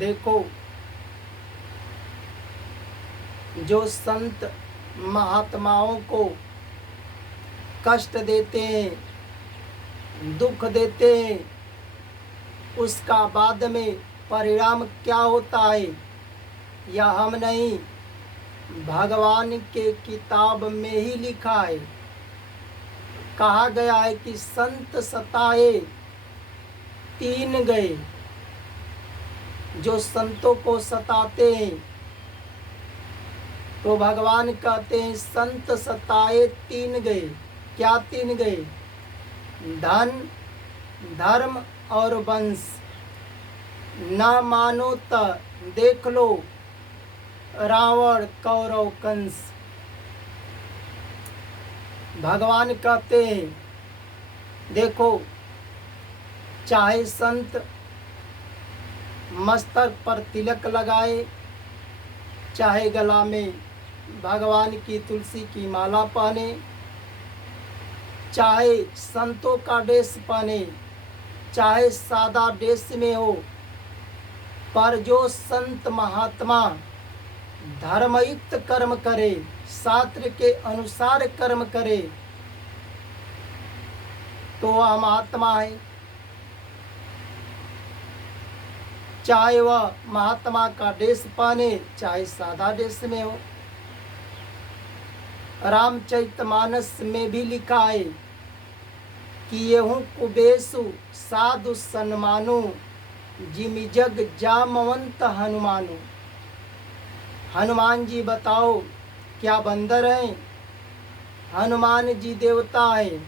देखो, जो संत महात्माओं को कष्ट देते हैं, दुख देते हैं, उसका बाद में परिणाम क्या होता है यह हम नहीं, भगवान के किताब में ही लिखा है। कहा गया है कि संत सताए तीन गए। जो संतों को सताते हैं तो भगवान कहते हैं संत सताए तीन गए। क्या तीन गए? धन, धर्म और वंश। ना मानो तो देख लो रावण, कौरव, कंस। भगवान कहते हैं देखो, चाहे संत मस्तक पर तिलक लगाए, चाहे गला में भगवान की तुलसी की माला पहने, चाहे संतों का ड्रेस पहने, चाहे सादा ड्रेस में हो, पर जो संत महात्मा धर्मयुक्त कर्म करे, शास्त्र के अनुसार कर्म करे, तो वह महात्मा है। चाहे वह महात्मा का ड्रेस पहने, चाहे सादा ड्रेस में हो। रामचरितमानस में भी लिखा है कि येहू कुबेसु साधु सन्मानु, जिमि जग जामवंत हनुमानु। हनुमान जी बताओ क्या बंदर हैं? हनुमान जी देवता हैं,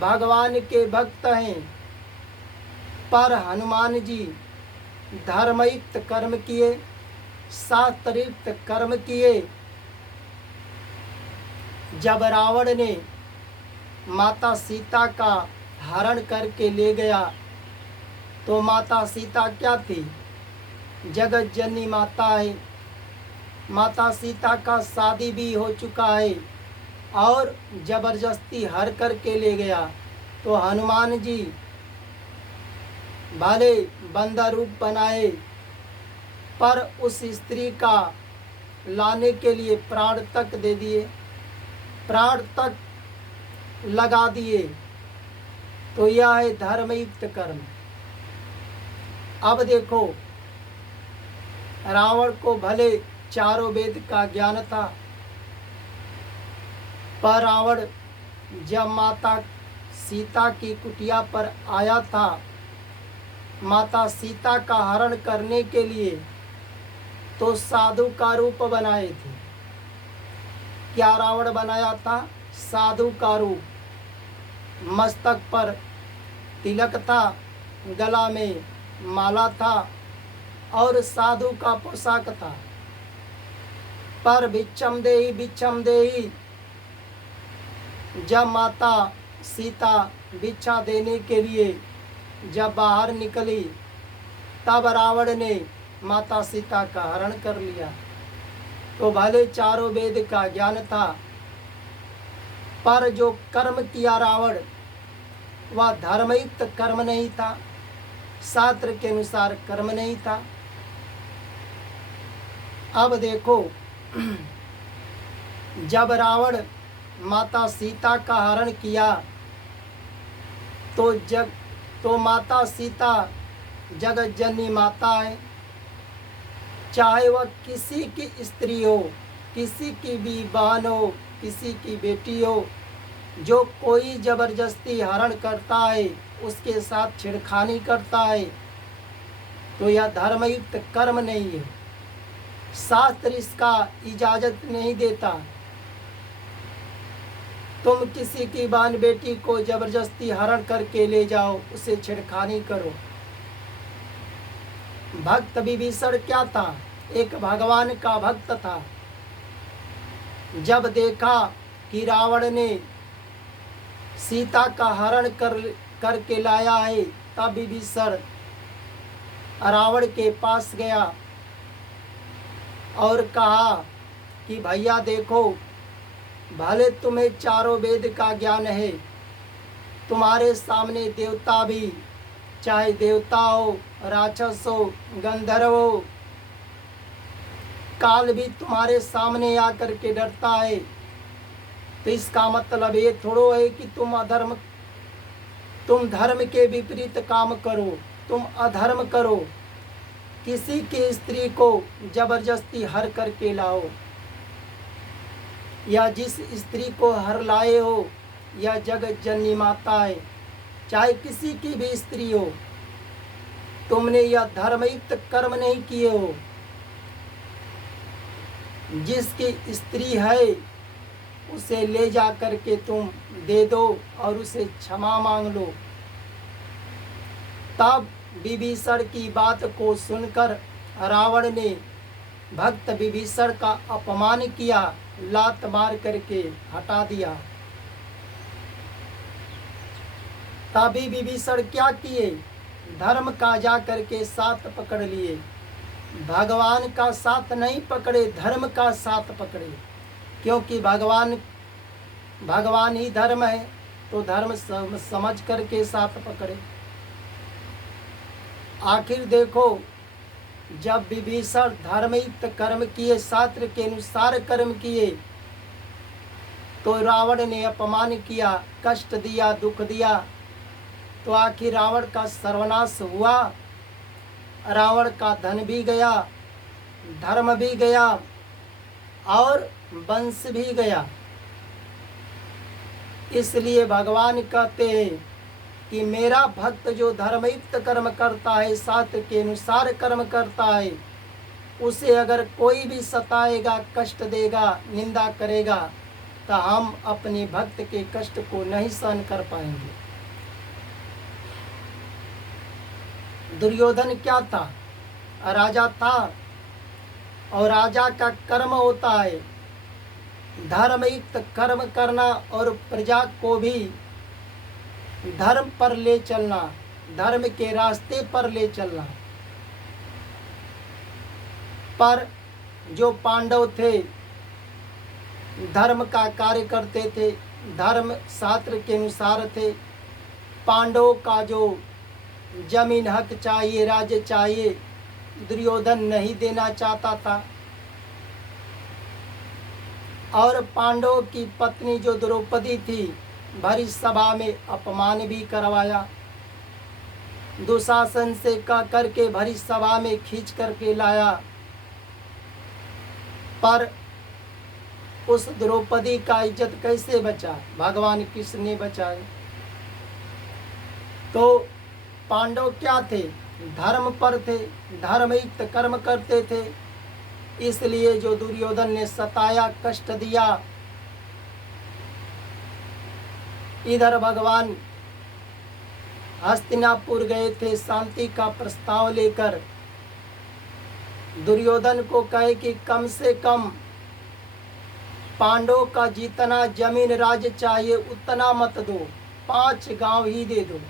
भगवान के भक्त हैं, पर हनुमान जी धर्मयुक्त कर्म किए, शास्त्रयुक्त कर्म किए। जब रावण ने माता सीता का हरण करके ले गया तो माता सीता क्या थी? जगत जननी माता है। माता सीता का शादी भी हो चुका है और जबरदस्ती हर करके ले गया। तो हनुमान जी भले बंदर रूप बनाए, पर उस स्त्री का लाने के लिए प्राण तक दे दिए, प्राण तक लगा दिए। तो यह है धर्मयुक्त कर्म। अब देखो, रावण को भले चारों वेद का ज्ञान था, पर रावण जब माता सीता की कुटिया पर आया था माता सीता का हरण करने के लिए, तो साधु का रूप बनाए थे। क्या रावण बनाया था? साधु का रूप। मस्तक पर तिलक था, गला में माला था और साधु का पोशाक था। पर भिक्षम देही जब माता सीता भिक्षा देने के लिए जब बाहर निकली, तब रावण ने माता सीता का हरण कर लिया। तो भले चारों वेद का ज्ञान था, पर जो कर्म किया रावण वह धर्मयुक्त कर्म नहीं था, शास्त्र के अनुसार कर्म नहीं था। अब देखो, जब रावण माता सीता का हरण किया तो माता सीता जगत जननी माता है। चाहे वह किसी की स्त्री हो, किसी की भी बहन हो, किसी की बेटी हो, जो कोई जबरदस्ती हरण करता है, उसके साथ छेड़खानी करता है, तो यह धर्मयुक्त कर्म नहीं है। शास्त्र इसका इजाजत नहीं देता। तुम किसी की बहन बेटी को जबरदस्ती हरण करके ले जाओ, उसे छेड़खानी करो। भक्त विभीषण क्या था? एक भगवान का भक्त था। जब देखा कि रावण ने सीता का हरण करके लाया है, तब विभीषण रावण के पास गया और कहा कि भैया देखो, भले तुम्हें चारों वेद का ज्ञान है, तुम्हारे सामने देवता भी चाहे देवता हो, राक्षस हो, गंधर्व हो, काल भी तुम्हारे सामने आकर के डरता है। तो इसका मतलब ये थोड़ो है कि तुम धर्म के विपरीत काम करो, तुम अधर्म करो, किसी की स्त्री को जबरदस्ती हर करके लाओ, या जिस स्त्री को हर लाए हो या जगत जननी माता है, चाहे किसी की भी स्त्री हो, तुमने यह धर्मयुक्त कर्म नहीं किए हो। जिसकी स्त्री है उसे ले जा कर के तुम दे दो और उसे क्षमा मांग लो। तब विभीषण की बात को सुनकर रावण ने भक्त विभीषण का अपमान किया, लात मार करके हटा दिया। तभी विभीषण क्या किए, धर्म का जा करके साथ पकड़ लिए। भगवान का साथ नहीं पकड़े, धर्म का साथ पकड़े, क्योंकि भगवान ही धर्म है, तो धर्म समझ करके साथ पकड़े। आखिर देखो, जब विभीषण धर्मयुक्त कर्म किए, शास्त्र के अनुसार कर्म किए, तो रावण ने अपमान किया, कष्ट दिया, दुख दिया, तो आखिर रावण का सर्वनाश हुआ। रावण का धन भी गया, धर्म भी गया और वंश भी गया। इसलिए भगवान कहते हैं कि मेरा भक्त जो धर्मयुक्त कर्म करता है, शास्त्र के अनुसार कर्म करता है, उसे अगर कोई भी सताएगा, कष्ट देगा, निंदा करेगा, तो हम अपने भक्त के कष्ट को नहीं सहन कर पाएंगे। दुर्योधन क्या था? राजा था, और राजा का कर्म होता है धर्मयुक्त कर्म करना और प्रजा को भी धर्म पर ले चलना, धर्म के रास्ते पर ले चलना। पर जो पांडव थे, धर्म का कार्य करते थे, धर्म शास्त्र के अनुसार थे। पांडवों का जो जमीन हक चाहिए, राज्य चाहिए, दुर्योधन नहीं देना चाहता था। और पांडवों की पत्नी जो द्रौपदी थी, भरी सभा में अपमान भी करवाया, दुशासन से कह करके भरी सभा में खींच करके लाया। पर उस द्रौपदी का इज्जत कैसे बचा? भगवान कृष्ण ने बचाए। तो पांडव क्या थे? धर्म पर थे, धर्मयुक्त कर्म करते थे। इसलिए जो दुर्योधन ने सताया, कष्ट दिया, इधर भगवान हस्तिनापुर गए थे शांति का प्रस्ताव लेकर। दुर्योधन को कहे कि कम से कम पांडवों का जितना जमीन राज्य चाहिए उतना मत दो, 5 गांव ही दे दो,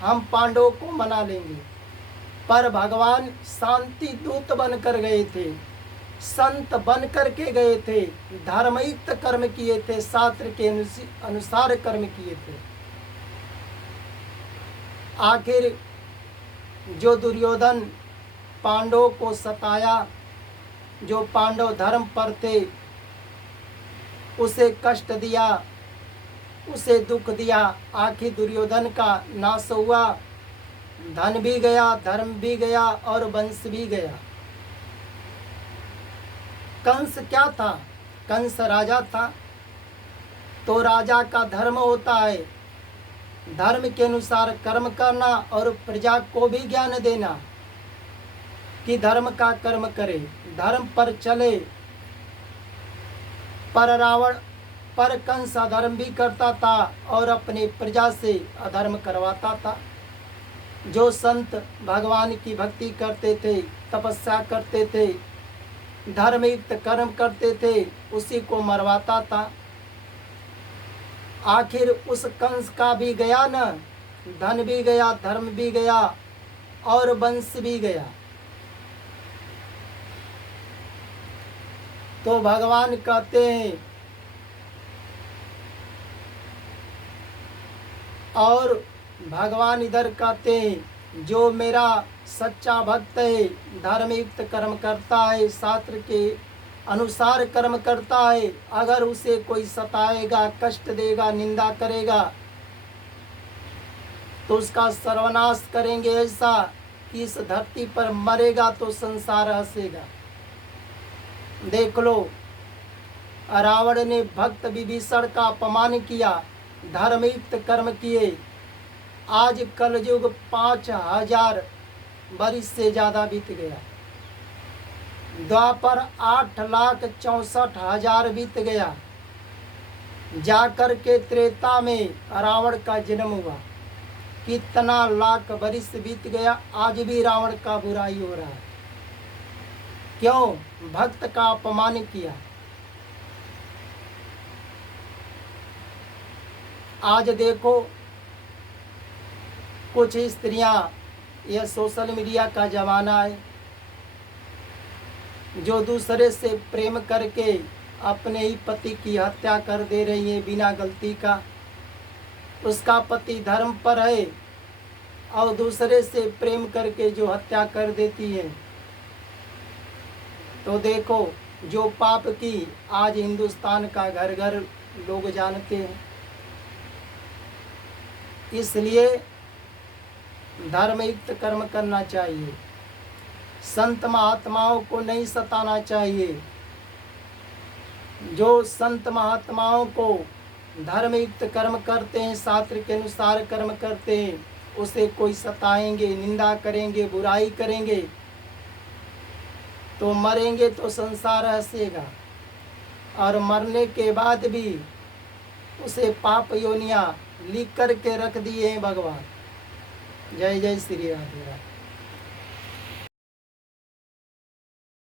हम पांडवों को मना लेंगे। पर भगवान शांति दूत बनकर गए थे, संत बन करके गए थे, धर्मयुक्त कर्म किए थे, शास्त्र के अनुसार कर्म किए थे। आखिर जो दुर्योधन पांडवों को सताया, जो पांडव धर्म पर थे, उसे कष्ट दिया, उसे दुख दिया। आखिर दुर्योधन का नाश हुआ, धन भी गया, धर्म भी गया और वंश भी गया। कंस क्या था? कंस राजा था। तो राजा का धर्म होता है धर्म के अनुसार कर्म करना और प्रजा को भी ज्ञान देना कि धर्म का कर्म करे, धर्म पर चले। पर कंस अधर्म भी करता था और अपने प्रजा से अधर्म करवाता था। जो संत भगवान की भक्ति करते थे, तपस्या करते थे, धर्मयुक्त कर्म करते थे, उसी को मरवाता था। आखिर उस कंस का भी गया न, धन भी गया, धर्म भी गया और वंश भी गया। तो भगवान कहते हैं, और भगवान इधर कहते हैं जो मेरा सच्चा भक्त है, धर्मयुक्त कर्म करता है, शास्त्र के अनुसार कर्म करता है, अगर उसे कोई सताएगा, कष्ट देगा, निंदा करेगा तो उसका सर्वनाश करेंगे, ऐसा कि इस धरती पर मरेगा तो संसार हंसेगा। देख लो, रावण ने भक्त विभीषण का अपमान किया, धर्मयुक्त कर्म किए। आज कलयुग 5000 वर्ष से ज्यादा बीत गया। द्वापर 8,64,000 बीत गया। जाकर के त्रेता में रावण का जन्म हुआ। कितना लाख वर्ष बीत गया, आज भी रावण का बुराई हो रहा है। क्यों? भक्त का अपमान किया। आज देखो, कुछ स्त्रियां, यह सोशल मीडिया का जमाना है, जो दूसरे से प्रेम करके अपने ही पति की हत्या कर दे रही है बिना गलती का। उसका पति धर्म पर है और दूसरे से प्रेम करके जो हत्या कर देती है, तो देखो जो पाप की आज हिंदुस्तान का घर घर लोग जानते हैं। इसलिए धर्मयुक्त कर्म करना चाहिए, संत महात्माओं को नहीं सताना चाहिए। जो संत महात्माओं को धर्मयुक्त कर्म करते हैं, शास्त्र के अनुसार कर्म करते हैं, उसे कोई सताएंगे, निंदा करेंगे, बुराई करेंगे तो मरेंगे तो संसार हंसेगा, और मरने के बाद भी उसे पाप योनियां लिख कर के रख दिए हैं भगवान। जय जय श्री राधे राधे।